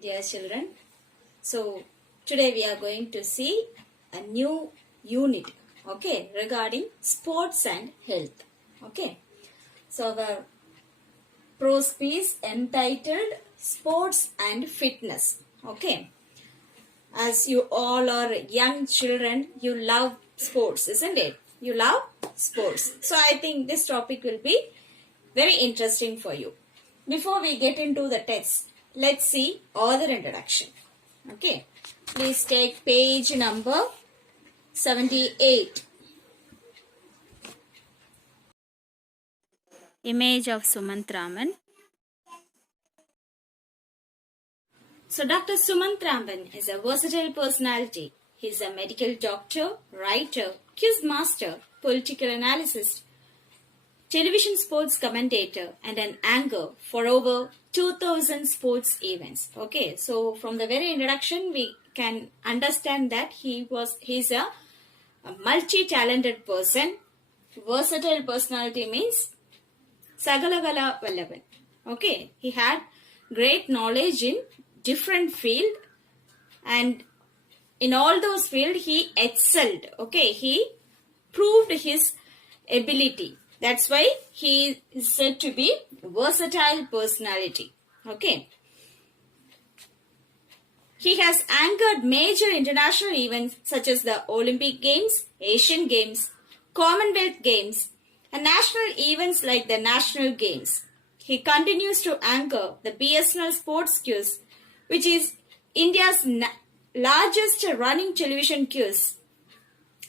Dear children, so today we are going to see a new unit, okay, regarding sports and health, okay. So our prose piece entitled Sports and Fitness, okay. As you all are young children, you love sports, isn't it? You love sports. So I think this topic will be very interesting for you. Before we get into the text, let's see author introduction. Okay. Please take page number 78. Image of Sumant Raman. So Dr. Sumant Raman is a versatile personality. He is a medical doctor, writer, quiz master, political analyst, television sports commentator, and an anchor for over 2000 sports events. Okay, so from the very introduction, we can understand that he's a multi-talented person. Versatile personality means Sagalagala Vallavan. Okay, he had great knowledge in different field, and in all those fields he excelled. Okay, he proved his ability. That's why he is said to be versatile personality. Okay. He has anchored major international events such as the Olympic Games, Asian Games, Commonwealth Games, and national events like the National Games. He continues to anchor the BSNL Sports Quiz, which is India's largest running television quiz,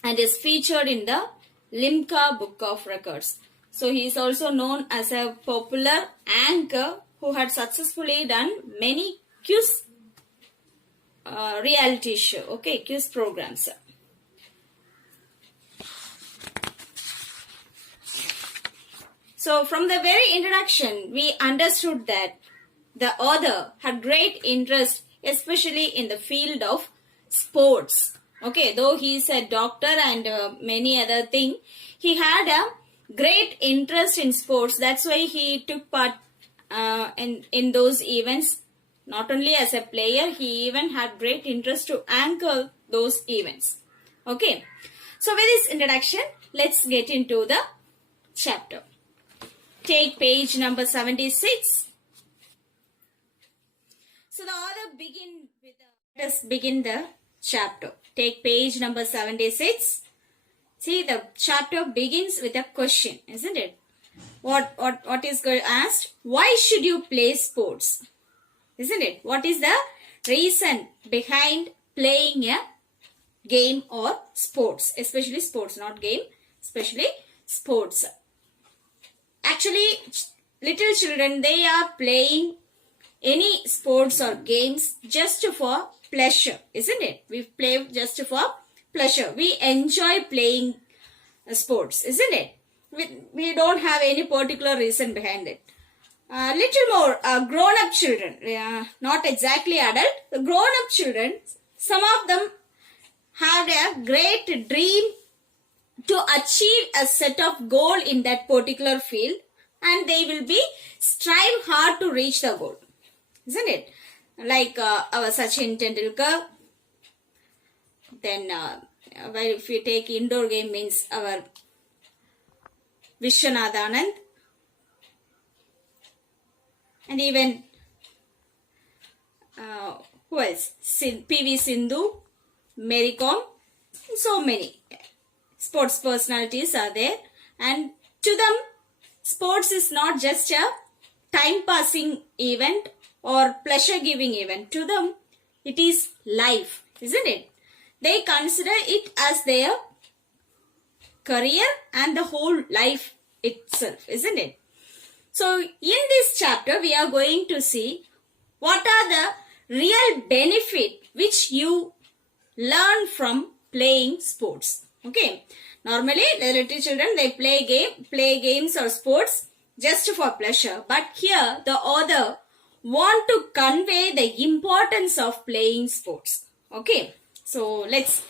and is featured in the Limca Book of Records. So he is also known as a popular anchor who had successfully done many quiz reality show, okay, quiz programs. So from the very introduction, we understood that the author had great interest, especially in the field of sports. Okay, though he is a doctor and many other things, he had a great interest in sports. That's why he took part in those events. Not only as a player, he even had great interest to anchor those events. Okay, so with this introduction, let's get into the chapter. Take page number 76. So the author let us begin the chapter. Take page number 76. See, the chapter begins with a question, isn't it? What is asked? Why should you play sports? Isn't it? What is the reason behind playing a game or sports? Especially sports, not game, especially sports. Actually, little children, they are playing any sports or games just for pleasure, isn't it? We play just for pleasure. We enjoy playing sports, isn't it? We don't have any particular reason behind it. Little more grown-up children, not exactly adult, the grown-up children, some of them have a great dream to achieve a set of goal in that particular field, and they will be strive hard to reach the goal, isn't it? Like our Sachin Tendulkar. Then if we take indoor game, means our Vishwanath Anand, and even who else? PV Sindhu, Mary Kom, so many sports personalities are there, and to them sports is not just a time passing event or pleasure giving event. To them it is life, isn't it? They consider it as their career and the whole life itself, isn't it? So in this chapter we are going to see what are the real benefit which you learn from playing sports. Okay, normally the little children, they play games or sports just for pleasure, but here the author want to convey the importance of playing sports. Okay, so let's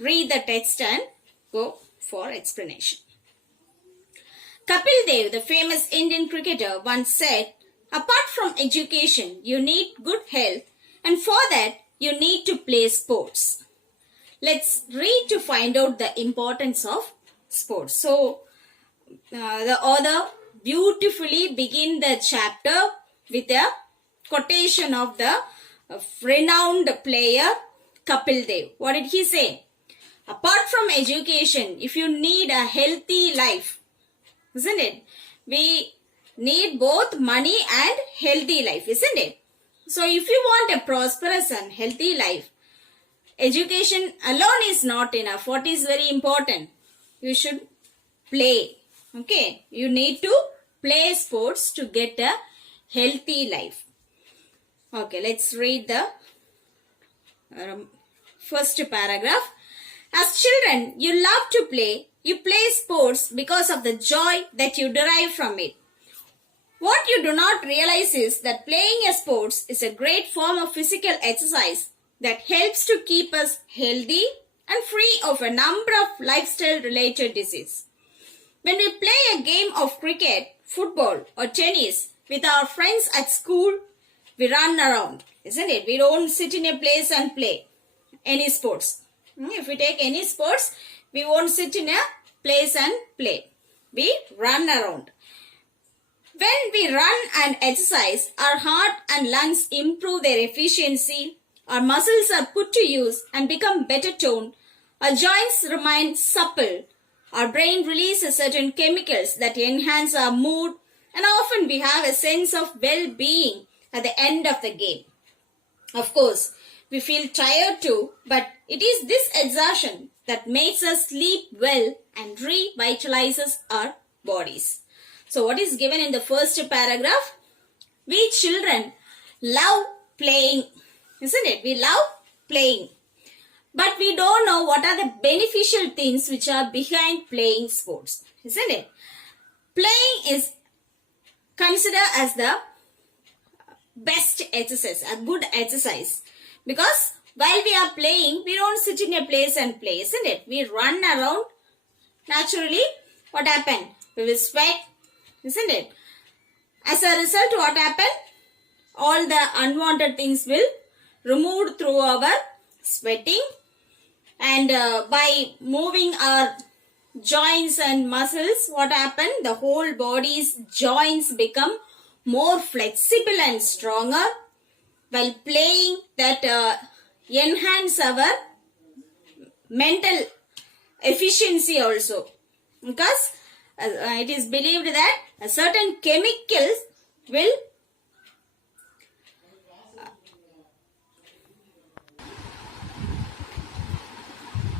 read the text and go for explanation. Kapil Dev, the famous Indian cricketer, once said, "Apart from education, you need good health And for that, you need to play sports. Let's read to find out the importance of sports. So, the author beautifully begin the chapter with a quotation of the renowned player Kapil Dev. What did he say? Apart from education, if you need a healthy life, isn't it? We need both money and healthy life, isn't it? So if you want a prosperous and healthy life, education alone is not enough. What is very important? You should play. Okay, you need to play sports to get a healthy life. Okay, let's read the first paragraph. As children, you love to play. You play sports because of the joy that you derive from it. What you do not realize is that playing a sports is a great form of physical exercise that helps to keep us healthy and free of a number of lifestyle related diseases. When we play a game of cricket, football or tennis with our friends at school, we run around, isn't it? We don't sit in a place and play any sports. If we take any sports, we won't sit in a place and play. We run around. When we run and exercise, our heart and lungs improve their efficiency, our muscles are put to use and become better toned, our joints remain supple, our brain releases certain chemicals that enhance our mood, and often we have a sense of well-being at the end of the game. Of course, we feel tired too, but it is this exertion that makes us sleep well and revitalizes our bodies. So what is given in the first paragraph? We children love playing, isn't it? We love playing. But we don't know what are the beneficial things which are behind playing sports, isn't it? Playing is considered as the best exercise, a good exercise. Because while we are playing, we don't sit in a place and play, isn't it? We run around. Naturally, what happened? We will sweat, isn't it? As a result, what happened? All the unwanted things will removed through our sweating, and by moving our joints and muscles, what happened? The whole body's joints become more flexible and stronger. While playing, that enhance our mental efficiency also, because it is believed that a certain chemicals will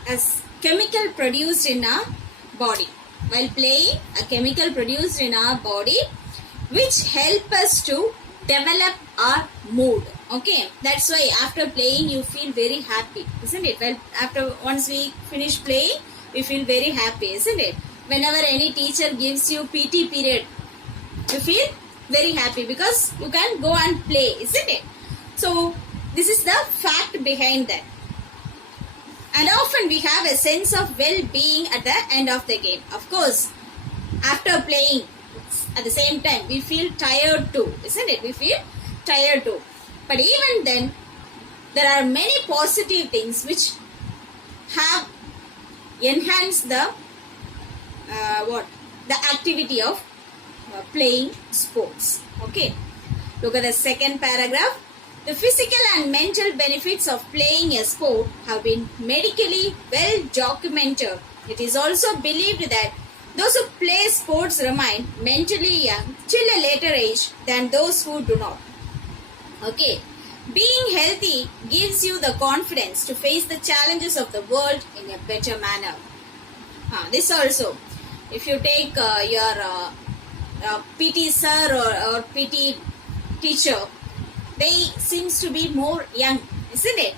as chemical produced in our body. While playing, a chemical produced in our body which help us to develop our mood. Okay, that's why after playing you feel very happy, isn't it? Well, once we finish playing, we feel very happy, isn't it? Whenever any teacher gives you PT period, you feel very happy because you can go and play, isn't it? So this is the fact behind that. And often we have a sense of well-being at the end of the game. Of course, after playing, at the same time, we feel tired too, isn't it? We feel tired too. But even then, there are many positive things which have enhanced the activity of playing sports. Okay. Look at the second paragraph. The physical and mental benefits of playing a sport have been medically well documented. It is also believed that those who play sports remain mentally young till a later age than those who do not. Okay. Being healthy gives you the confidence to face the challenges of the world in a better manner. This also, if you take your PT sir or PT teacher, they seems to be more young, isn't it?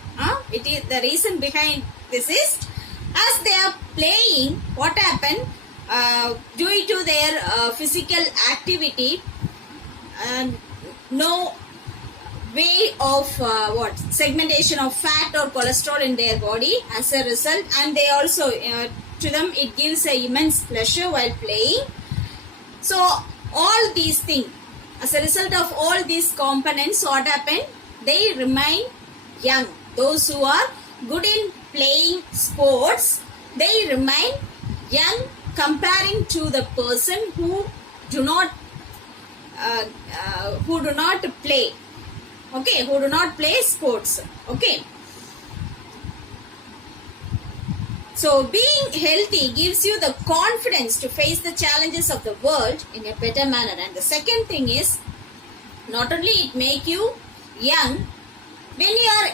It is the reason behind this is, as they are playing, what happened due to their physical activity, no way of segmentation of fat or cholesterol in their body as a result, and they also to them it gives a immense pleasure while playing. So all these things, as a result of all these components, what happened? They remain young. Those who are good in playing sports, they remain young comparing to the person who do not play. Okay, who do not play sports. Okay. So being healthy gives you the confidence to face the challenges of the world in a better manner. And the second thing is, not only it make you young, when you are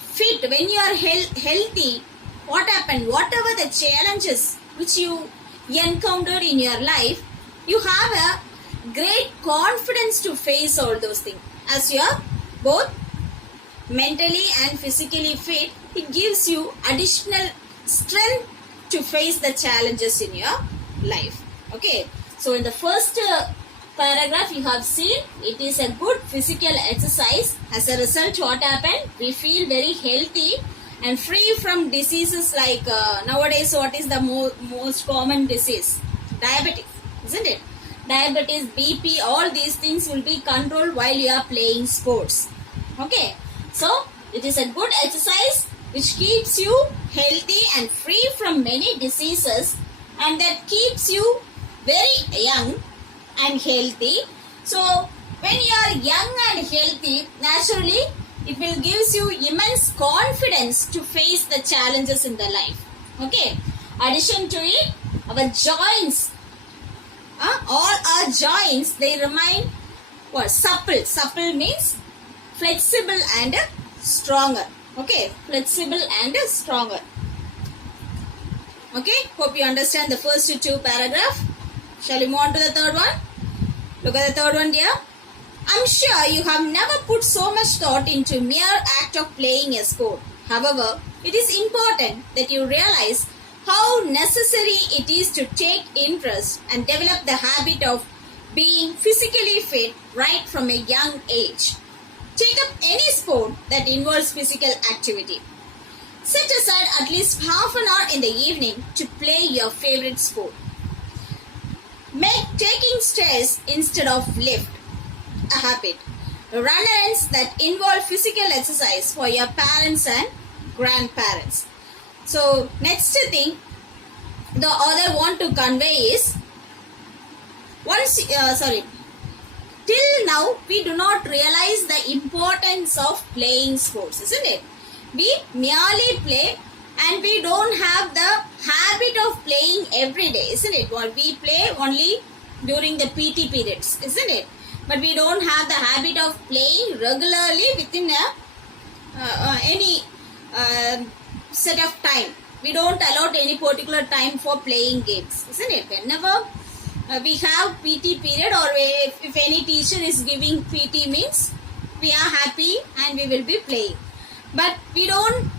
fit, when you are healthy, what happened? Whatever the challenges which you encountered in your life, you have a great confidence to face all those things. As you are both mentally and physically fit, it gives you additional strength to face the challenges in your life. Okay, so in the first paragraph you have seen it is a good physical exercise. As a result, what happened? We feel very healthy and free from diseases like nowadays what is the most common disease? Diabetes, isn't it? Diabetes, BP, all these things will be controlled while you are playing sports. Okay, so it is a good exercise which keeps you healthy and free from many diseases, and that keeps you very young and healthy. So when you are young and healthy, naturally it will gives you immense confidence to face the challenges in the life. Okay, addition to it, our joints, all our joints, they remain what? Supple means flexible and stronger. Okay, flexible and stronger. Okay, hope you understand the first two paragraphs. Shall we move on to the third one? Look at the third one, dear. I'm sure you have never put so much thought into mere act of playing a sport. However, it is important that you realize how necessary it is to take interest and develop the habit of being physically fit right from a young age. Take up any sport that involves physical activity. Set aside at least half an hour in the evening to play your favorite sport. Make taking stairs instead of lift a habit. Run errands that involve physical exercise for your parents and grandparents. So next thing the author want to convey is, till now we do not realize the importance of playing sports, isn't it? We merely play and we don't have the habit of playing every day, isn't it? Or we play only during the PT periods, isn't it? But we don't have the habit of playing regularly within any set of time. We don't allot any particular time for playing games, isn't it? Whenever we have PT period, or if any teacher is giving PT, means we are happy and we will be playing. But we don't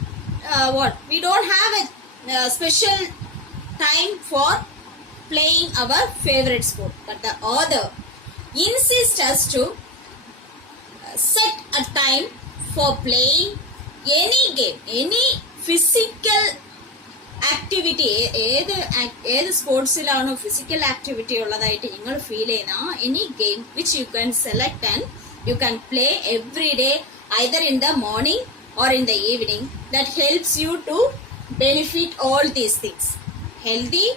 we don't have a special time for playing our favorite sport. But the author insists us to set a time for playing any game, any physical activity. ഏത് സ്പോർട്സിലാണോ physical activity ഉള്ളതായിട്ട് നിങ്ങൾ feel ചെയ്യുന്ന any game which you can select and you can play every day, either in the morning or in the evening, that helps you to benefit all these things. Healthy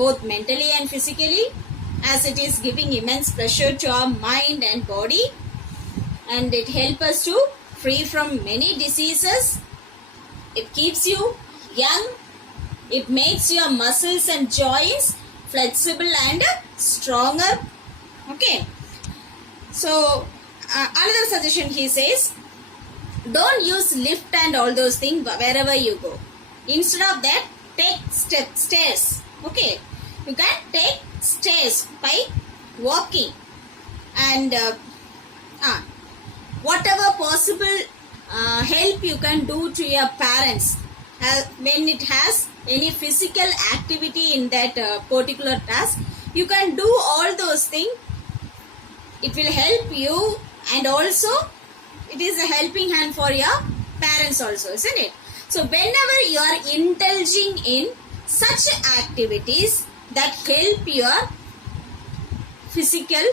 both mentally and physically, as it is giving immense pressure to our mind and body, and it helps us to free from many diseases. It keeps you young. It makes your muscles and joints flexible and stronger. Okay, so another suggestion he says, don't use lift and all those things wherever you go. Instead of that, take stairs. Okay, you can take stairs by walking, and whatever possible help you can do to your parents when it has any physical activity in that particular task. You can do all those things. It will help you, and also it is a helping hand for your parents also, isn't it? So whenever you are indulging in such activities that help your physical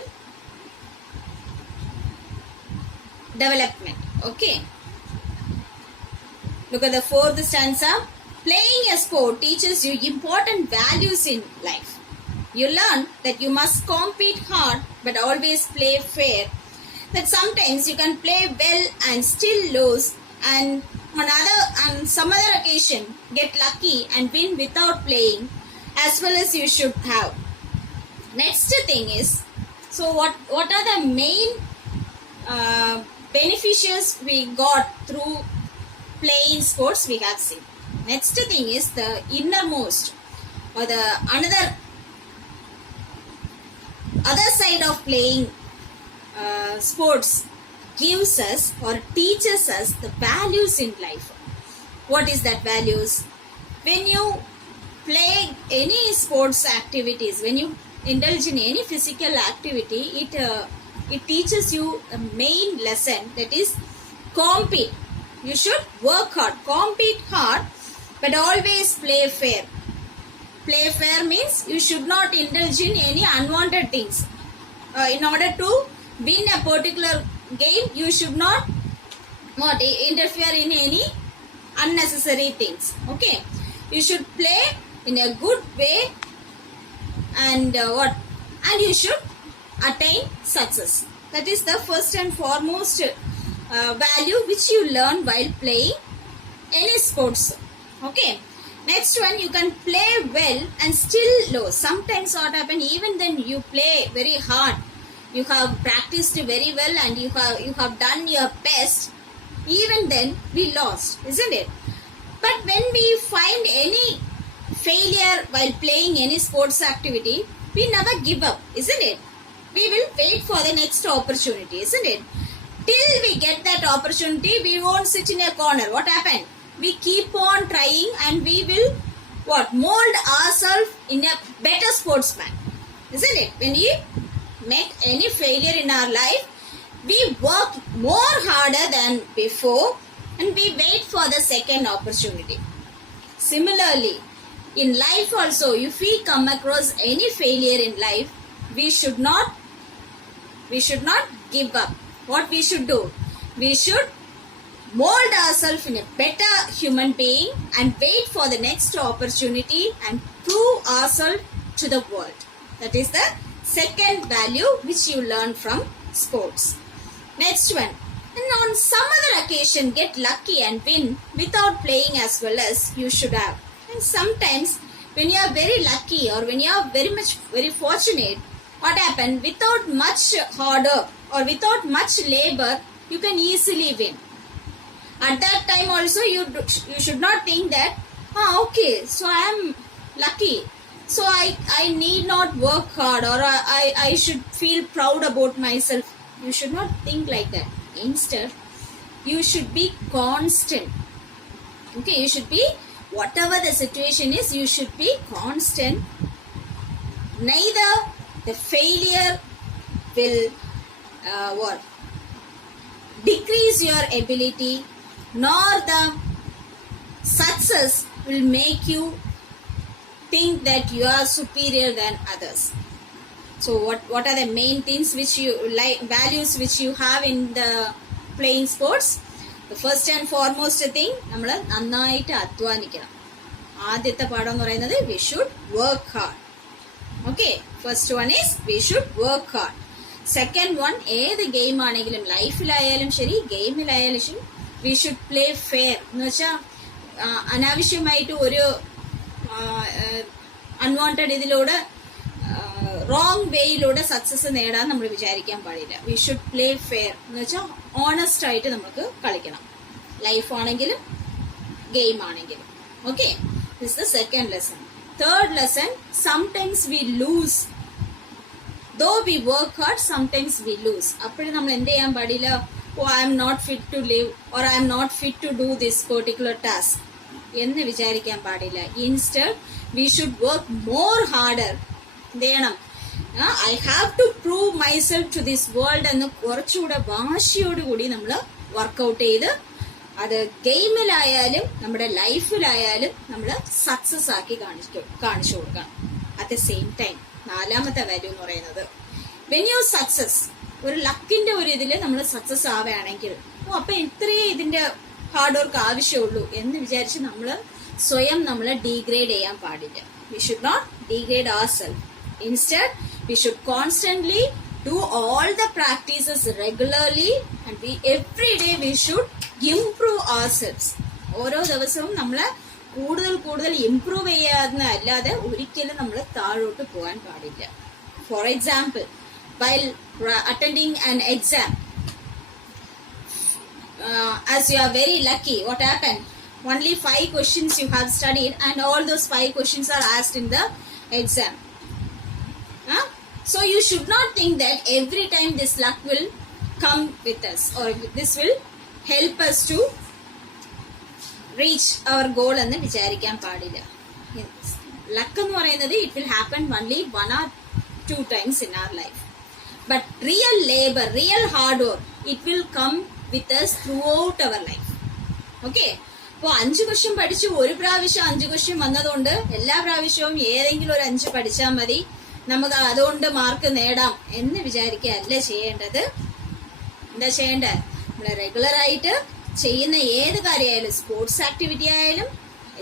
development, okay, Look at the fourth stanza. Playing a sport teaches you important values in life. You learn that you must compete hard but always play fair. That sometimes you can play well and still lose, and on some other occasion get lucky and win without playing as well as you should have. Next thing is, so what are the main beneficiaries we got through playing sports we have seen. Next thing is the innermost or the other side of playing sports gives us or teaches us the values in life. What is that values? When you play any sports activities, when you indulge in any physical activity, it teaches you a main lesson, that is compete. You should work hard, compete hard, but always play fair. Play fair means you should not indulge in any unwanted things. In order to win a particular game, you should not interfere in any unnecessary things. Okay, you should play in a good way, and and you should attain success. That is the first and foremost value which you learn while playing any sports. Okay, next one, you can play well and still lose. Sometimes what happen, even then you play very hard, you have practiced very well and you have done your best, even then we lost, isn't it? But when we find any failure while playing any sports activity, we never give up, isn't it? We will wait for the next opportunity, isn't it? Till we get that opportunity, we won't sit in a corner. What happened? We keep on trying and we will mold ourselves in a better sportsman, isn't it? When we make any failure in our life, we work more harder than before and we wait for the second opportunity. Similarly, in life also, if we come across any failure in life, we should not give up. What we should do? We should mold ourselves in a better human being and wait for the next opportunity and prove ourselves to the world. That is the second value which you learn from sports. Next one, and on some other occasion get lucky and win without playing as well as you should have. And sometimes when you are very lucky or when you are very fortunate, what happened? Without much hard work or without much labor, you can easily win. At that time also, you should not think that, okay, so I am lucky, so I need not work hard, or I should feel proud about myself. You should not think like that. Instead, you should be constant. Okay, you should be, whatever the situation is, you should be constant. Neither the failure will decrease your ability, nor the success will make you think that you are superior than others. So what are the main things which you like, values which you have in the playing sports? The first and foremost thing, നമ്മൾ നന്നായിട്ട് അധ്വാനിക്കണം. ആദ്യത്തെ പാഠം എന്ന് പറയുന്നത് we should work hard. Okay, first one is we should work hard. Second one, ഏത് game ആണെങ്കിലും, ലൈഫിലായാലും ശരി ഗെയിമിലായാലും ശരി, we should play fair. എന്ന് വെച്ചാൽ അനാവശ്യമായിട്ട് ഒരു അൺവാണ്ടഡ് ഇതിലൂടെ റോങ് വേയിലൂടെ സക്സസ് നേടാൻ നമ്മൾ വിചാരിക്കാൻ പാടില്ല. വി ഷുഡ് പ്ലേ ഫെയർ എന്ന് വെച്ചാൽ ഓണസ്റ്റ് ആയിട്ട് നമുക്ക് കളിക്കണം, ലൈഫ് ആണെങ്കിലും ഗെയിം ആണെങ്കിലും. Okay, this the second lesson. Third lesson, sometimes we lose. Though we work hard, sometimes we lose. അപ്പോഴും നമ്മൾ എന്ത് ചെയ്യാൻ പാടില്ല, I am not fit to live or I am not fit to do this particular task എന്ന് വിചാരിക്കാൻ പാടില്ല. Instead we should work more harder. എന്ത് ചെയ്യണം, I have to prove myself to this world എന്ന് കുറച്ചുകൂടെ വാശിയോടുകൂടി നമ്മൾ വർക്കൗട്ട് ചെയ്ത് അത് ഗെയിമിലായാലും നമ്മുടെ ലൈഫിലായാലും നമ്മൾ സക്സസ് ആക്കി കാണിച്ചു കൊടുക്കണം. അറ്റ് ദ സെയിം ടൈം നാലാമത്തെ വാല്യൂ എന്ന് പറയുന്നത്, വെൻ യു സക്സസ്, ഒരു ലക്കിന്റെ ഒരു ഇതിൽ നമ്മൾ സക്സസ് ആവുകയാണെങ്കിൽ, അപ്പൊ ഇത്രയും ഇതിന്റെ ഹാർഡ് വർക്ക് ആവശ്യമുള്ളൂ എന്ന് വിചാരിച്ച് നമ്മൾ സ്വയം നമ്മൾ ഡീഗ്രേഡ് ചെയ്യാൻ പാടില്ല. We should not degrade ourselves. Instead, we should constantly do all the practices regularly and every day we should improve ourselves. ഓരോ ദിവസവും നമ്മൾ കൂടുതൽ ഇംപ്രൂവ് ചെയ്യാന്നല്ലാതെ ഒരിക്കലും നമ്മൾ താഴോട്ട് പോകാൻ പാടില്ല. For example, while attending an exam, as you are very lucky, what happened? Only 5 questions you have studied and all those 5 questions are asked in the exam. So you should not think that every time this luck will come with us or this will help us to reach our goal എന്ന് വിചാരിക്കാൻ പാടില്ല. Luck എന്ന് പറയുന്നത് it will happen only 1 or 2 times in our life. But real labor, real hard work, it will come with us throughout our life. Okay? അപ്പോൾ 5 question പഠിച്ചു ഒരു പ്രാവശ്യം 5 question വന്നതുകൊണ്ട് എല്ലാ പ്രാവശ്യവും ഏതെങ്കിലും ഒരു 5 പഠിച്ചാൽ മതി, നമുക്ക് അതുകൊണ്ട് മാർക്ക് നേടാം എന്ന് വിചാരിക്കുകയല്ല ചെയ്യേണ്ടത്. എന്താ ചെയ്യേണ്ടത്? നമ്മൾ റെഗുലർ ആയിട്ട് ചെയ്യുന്ന ഏത് കാര്യമായാലും, സ്പോർട്സ് ആക്ടിവിറ്റി ആയാലും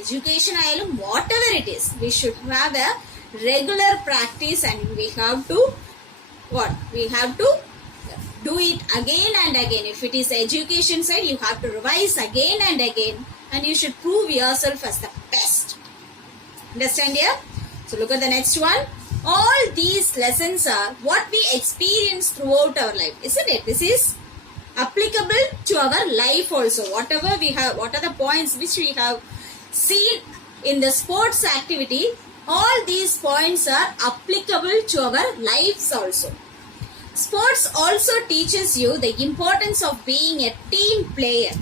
എഡ്യൂക്കേഷൻ ആയാലും, whatever it is, we should have a regular practice and we have to do it again and again. If it is education side, you have to revise again and again, and you should prove yourself as the best. Understand here? So look at the next one. All these lessons are what we experience throughout our life, isn't it? This is applicable to our life also. Whatever we have, what are the points which we have seen in the sports activity, all these points are applicable to our lives also. Sports also teaches you the importance of being a team player.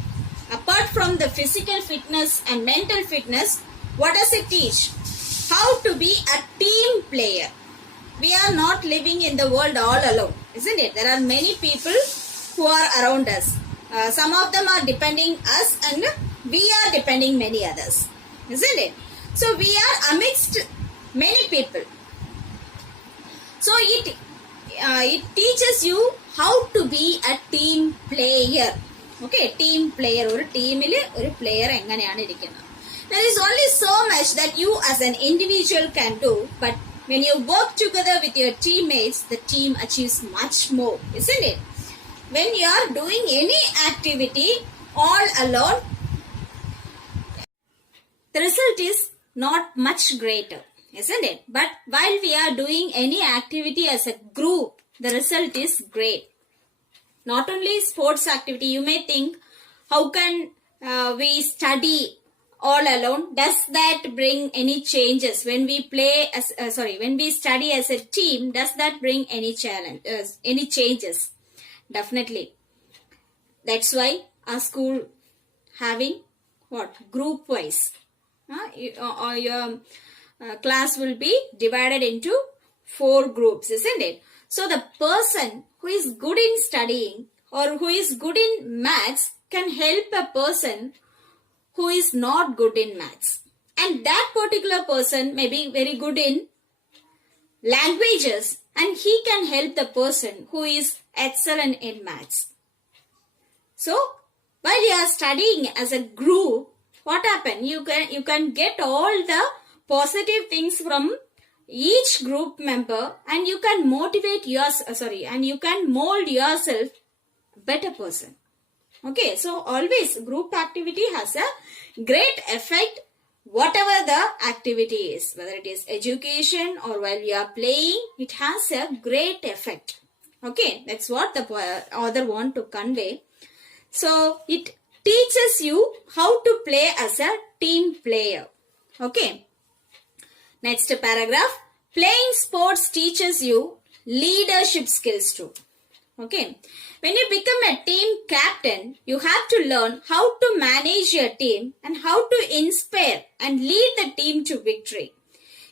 Apart from the physical fitness and mental fitness, what does it teach? How to be a team player. We are not living in the world all alone, isn't it? There are many people who are around us. Some of them are depending us and we are depending many others, isn't it? So we are amidst many people. So it teaches you how to be a team player. Okay, team player. ഒരു ടീമിൽ ഒരു player എങ്ങനെയാണ് ഇരിക്കുന്നത്. There is only so much that you as an individual can do, but when you work together with your teammates, the team achieves much more, isn't it? When you are doing any activity all alone, the result is not much greater, isn't it? But while we are doing any activity as a group, the result is great. Not only sports activity, you may think, how can we study all alone? Does that bring any changes? When we play as, when we study as a team, does that bring any challenge, any changes? Definitely. That's why our school having what? Group wise. Your class will be divided into 4 groups, isn't it? So the person who is good in studying or who is good in maths can help a person who is not good in maths. And that particular person may be very good in languages and he can help the person who is excellent in maths. So while you are studying as a group, what happens? You can get all the positive things from each group member and you can motivate and you can mold yourself a better person. Okay, so always group activity has a great effect whatever the activity is, whether it is education or while you are playing, it has a great effect. Okay, that's what the author want to convey. So it teaches you how to play as a team player. Okay. Next paragraph. Playing sports teaches you leadership skills too. Okay. When you become a team captain, you have to learn how to manage your team and how to inspire and lead the team to victory.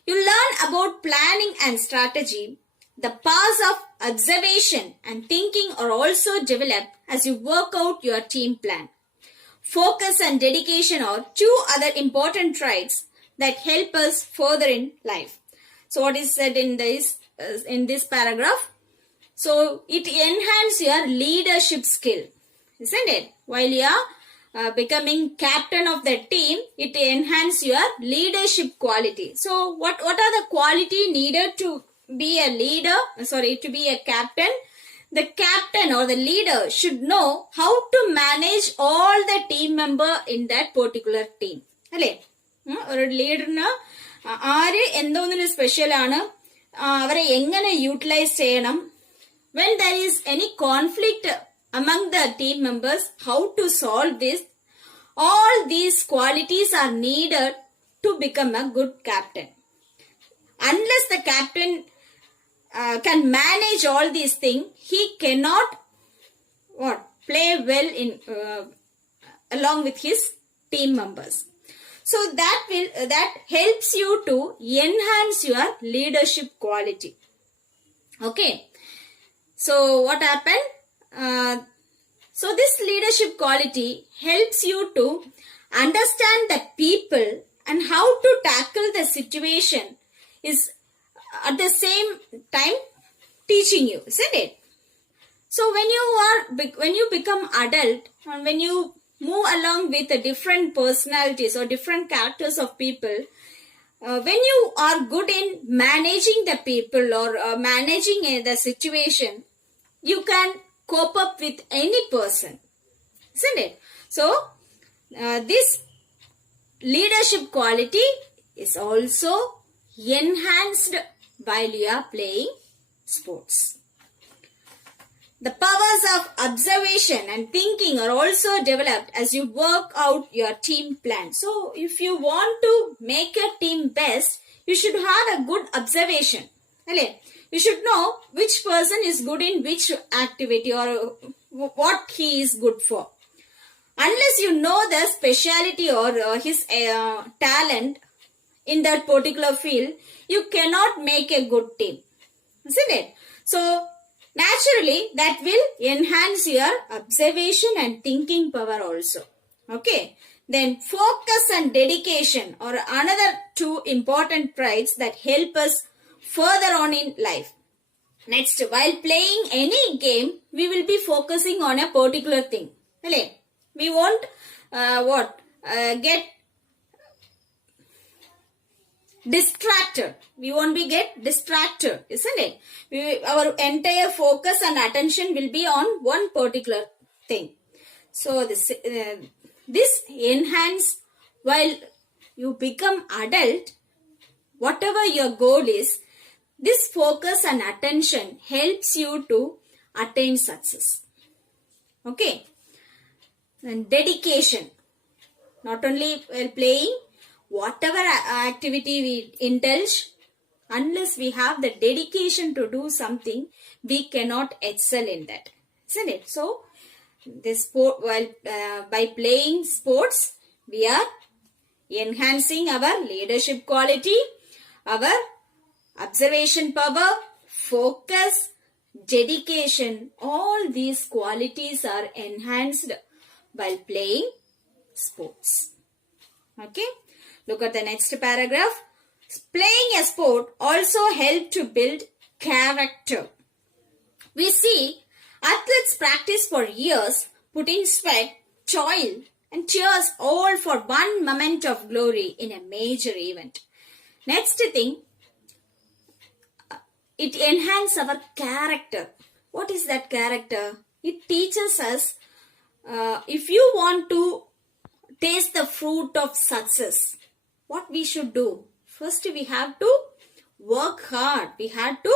You learn about planning and strategy. The powers of observation and thinking are also developed as you work out your team plan. Focus and dedication are 2 other important traits that help us further in life. So what is said in this paragraph? So it enhances your leadership skill, isn't it? While you are becoming captain of the team, it enhances your leadership quality. So what are the quality needed to be a leader, to be a captain? The captain or the leader should know how to manage all the team member in that particular team. അല്ലേ? ഒരു ലീഡറിന് ആര് എന്തോന്നൊരു special ആണ്, അവരെ എങ്ങനെ utilise ചെയ്യണം, when there is any conflict among the team members, how to solve this. All these qualities are needed to become a good captain. Unless the captain can manage all these things, he cannot play well in along with his team members. So that helps you to enhance your leadership quality. Okay. So what happened? So this leadership quality helps you to understand the people and how to tackle the situation, is at the same time teaching you, isn't it? So when you become adult and when you move along with the different personalities or different characters of people, when you are good in managing the people or managing the situation, you can cope up with any person, isn't it? So this leadership quality is also enhanced while you are playing sports. The powers of observation and thinking are also developed as you work out your team plan. So if you want to make a team best, you should have a good observation. You should know which person is good in which activity or what he is good for. Unless you know the speciality or his talent in that particular field, you cannot make a good team, isn't it? So naturally that will enhance your observation and thinking power also. Okay. Then focus and dedication are another two important traits that help us further on in life. Next, while playing any game, we will be focusing on a particular thing. We won't get distracted. We won't be get distracted, isn't it? Our entire focus and attention will be on one particular thing. So this enhance while you become adult. Whatever your goal is, this focus and attention helps you to attain success. Okay. And dedication. Not only while playing, whatever activity we indulge, unless we have the dedication to do something, we cannot excel in that, isn't it? So this by playing sports, we are enhancing our leadership quality, our observation power, focus, dedication. All these qualities are enhanced while playing sports. Okay. Look at the next paragraph. Playing a sport also helps to build character. We see athletes practice for years, put in sweat, toil, and tears, all for one moment of glory in a major event. Next thing, it enhances our character. What is that character? It teaches us if you want to taste the fruit of success, what we should do? First, we have to work hard. We have to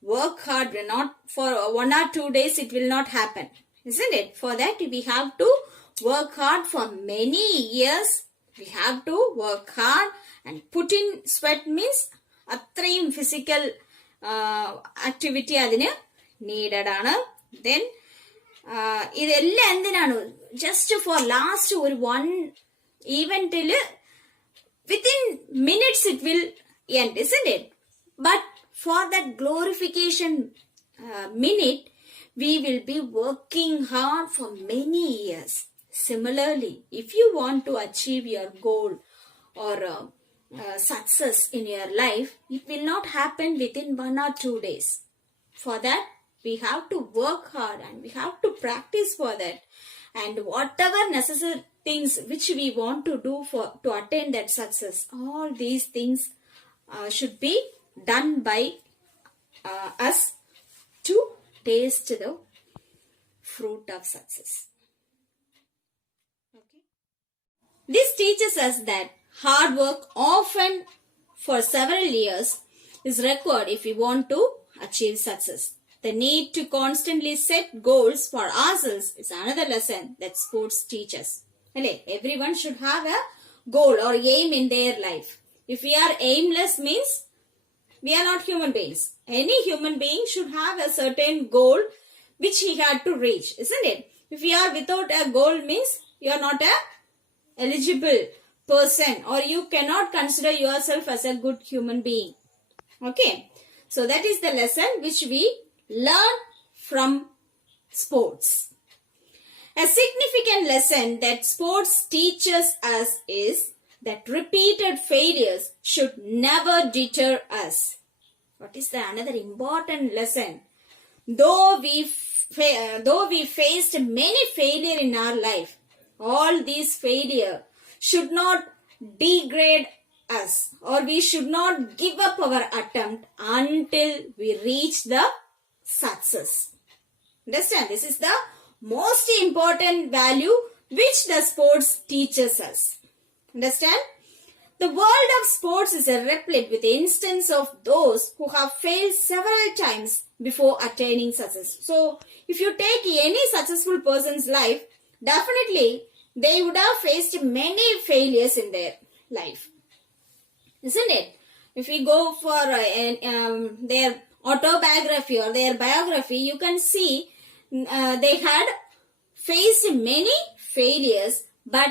work hard. Not for 1 or 2 days, it will not happen, isn't it? For that, we have to work hard for many years. We have to work hard and put in sweat means അത്രയും physical activity അതിന് needed ആണ്. Then ഇതെല്ലാം എന്തിനാണ്? Just for last ഒരു one event within minutes it will end, isn't it? But for that glorification minute, we will be working hard for many years. Similarly, if you want to achieve your goal or success in your life, it will not happen within 1 or 2 days. For that, we have to work hard and we have to practice for that. And whatever things which we want to do to attain that success, all these things should be done by us to taste the fruit of success. Okay. This teaches us that hard work, often for several years, is required if we want to achieve success. The need to constantly set goals for ourselves is another lesson that sports teaches. Everyone should have a goal or aim in their life. If we are aimless, means we are not human beings. Any human being should have a certain goal which he had to reach, isn't it? If you are without a goal, means you are not a eligible person, or you cannot consider yourself as a good human being. Okay, so that is the lesson which we learn from sports. A significant lesson that sports teaches us is that repeated failures should never deter us. What is the another important lesson? Though we faced many failure in our life, all these failure should not degrade us, or we should not give up our attempt until we reach the success. Understand? This is the most important value which the sports teaches us. Understand? The world of sports is a replete with the instance of those who have failed several times before attaining success. So, if you take any successful person's life, definitely they would have faced many failures in their life. Isn't it? If we go for their autobiography or their biography, you can see they had faced many failures, but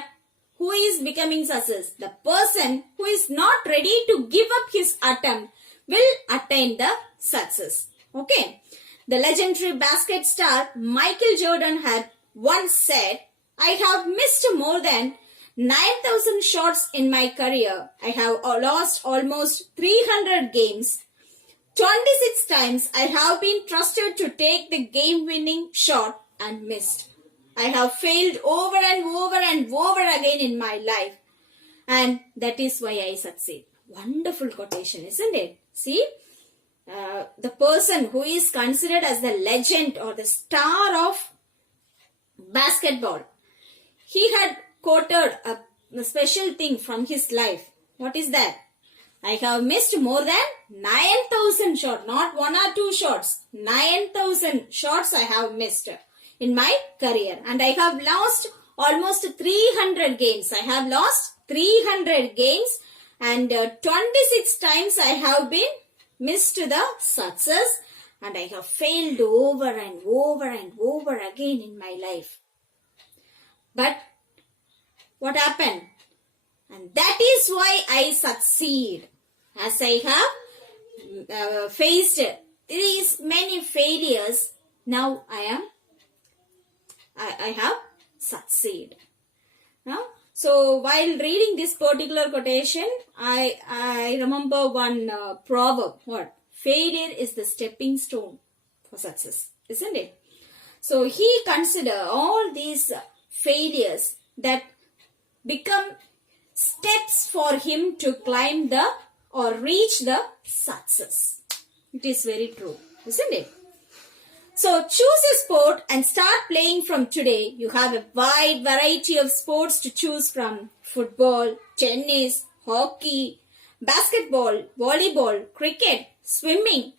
who is becoming success? The person who is not ready to give up his attempt will attain the success. Okay. The legendary basket star Michael Jordan had once said, I have missed more than 9,000 shots in my career. I have lost almost 300 games. 26 times I have been trusted to take the game-winning shot and missed. I have failed over and over and over again in my life. And that is why I succeed. Wonderful quotation, isn't it? See, the person who is considered as the legend or the star of basketball, he had quoted a special thing from his life. What is that? I have missed more than 9,000 shots, not 1 or 2 shots. 9,000 shots I have missed in my career. And I have lost almost 300 games. I have lost 300 games and 26 times I have been missed the success, and I have failed over and over and over again in my life. But what happened? And that is why I succeed. As I have faced these many failures, now I have succeeded. Now, so while reading this particular quotation, I remember one proverb. What? Failure is the stepping stone for success, isn't it? So he considered all these failures that become steps for him to climb the or reach the success. It is very true, isn't it? So choose a sport and start playing from today. You have a wide variety of sports to choose from. Football, tennis, hockey, basketball, volleyball, cricket, swimming,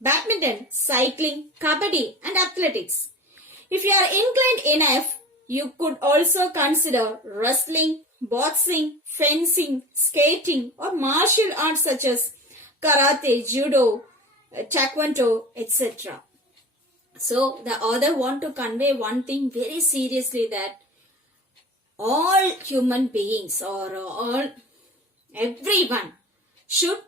badminton, cycling, kabaddi and athletics. If you are inclined enough, you could also consider wrestling, boxing, fencing, skating or martial arts such as karate, judo, taekwondo, etc. So the author want to convey one thing very seriously, that all human beings or everyone should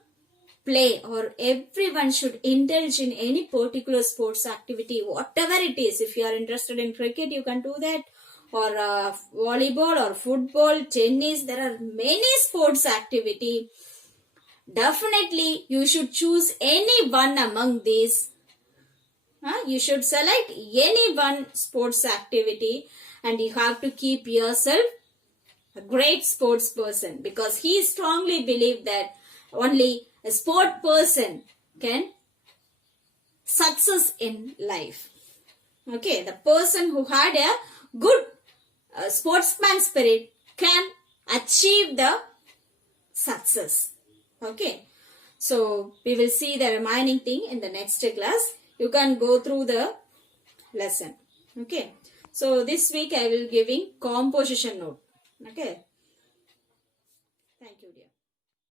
play, or everyone should indulge in any particular sports activity, whatever it is. If you are interested in cricket, you can do that, or volleyball or football, tennis. There are many sports activity. Definitely you should choose any one among these. You should select any one sports activity, and you have to keep yourself a great sports person, because he strongly believed that only a sport person can success in life. Okay, the person who had a good sportsman spirit can achieve the success. Okay, so we will see the remaining thing in the next class. You can go through the lesson. Okay, so this week I will giving composition note. Okay.